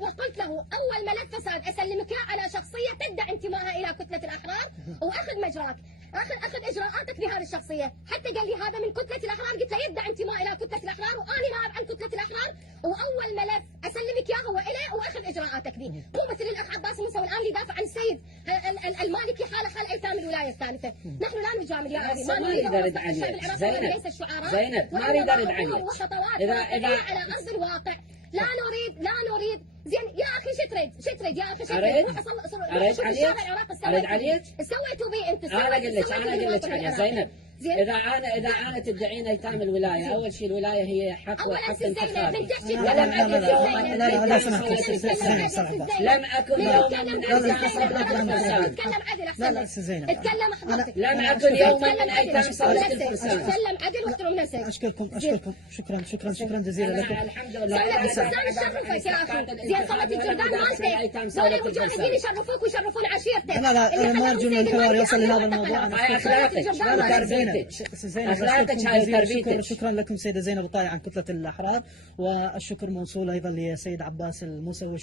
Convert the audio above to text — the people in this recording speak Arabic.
وقلت له اول ملف فساد اسلمك اياه على شخصيه تدعي انتمائها الى كتله الاحرار واخذ مجراك، اخذ اجراءاتك بهذه الشخصيه، حتى قال لي هذا من كتله الاحرار، قلت له يدعي انتماء الى كتله الاحرار وانا نائب عن كتله الاحرار، واول ملف اسلمك اياه هو اليه واخذ اجراءاتك به، مو مثل الاخ عباس موسى والان يدافع عن السيد المالكي حال ايتام الولايه الثالثه، نحن لا نجامل يا اخي، ما نريد الشعب العراقي ليس الشعراء زينب ما اريد ارد عليك اذا على ارض الواقع، لا نريد زين يا اخي شو تريد يا اخي اريد عليك سويتوا بي انت انا اقول لك عليها زينب. اذا انا تدعين ايتام الولايه، اول شيء الولايه هي حق وحق انتخابي. لا سمحت لم اكن يوما من ايتام الفرسان. لا زينب لم اكن يوما من ايتام صلاه الفرسان. تكلم عدل واحترم نفسك. اشكركم شكرا جزيلا لكم. الحمد لله يشرفك يا اخي، زين صلاه الجردان مالتك، دول المجاهدين يشرفوك ويشرفون عشيرتك. لا ما ارجو ان الحوار يوصل لهذا الموضوع. هاي اخلاقك وتربيتك. اخلاقك هاي تربيتك. شكرا لكم سيده زينب الطائع عن كتله الاحرار، والشكر موصول ايضا لسيد عباس الموسوي.